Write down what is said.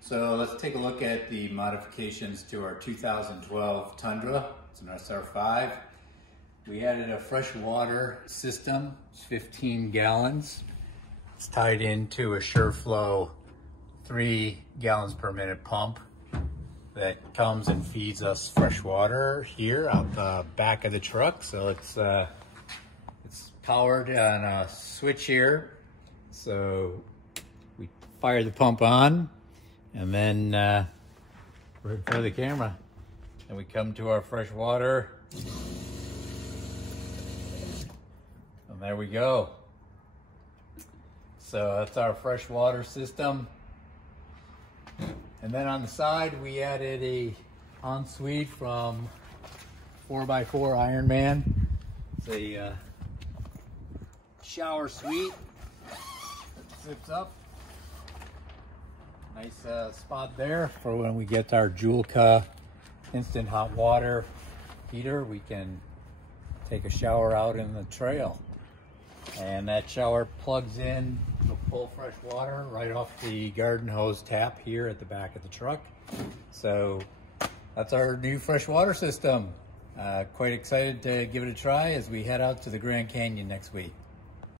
So let's take a look at the modifications to our 2012 Tundra. It's an SR5. We added a freshwater system. It's 15 gallons. It's tied into a SureFlow 3 gallons per minute pump that comes and feeds us fresh water here out the back of the truck. So it's powered on a switch here. So we fire the pump on, and then we're in front of the camera, and we come to our fresh water, and there we go. So that's our fresh water system. And then on the side, we added a ensuite from 4x4 Ironman. It's a shower suite. Zips up. Nice spot there for when we get our Joolca instant hot water heater. We can take a shower out in the trail. And that shower plugs in to pull fresh water right off the garden hose tap here at the back of the truck. So that's our new fresh water system. Quite excited to give it a try as we head out to the Grand Canyon next week.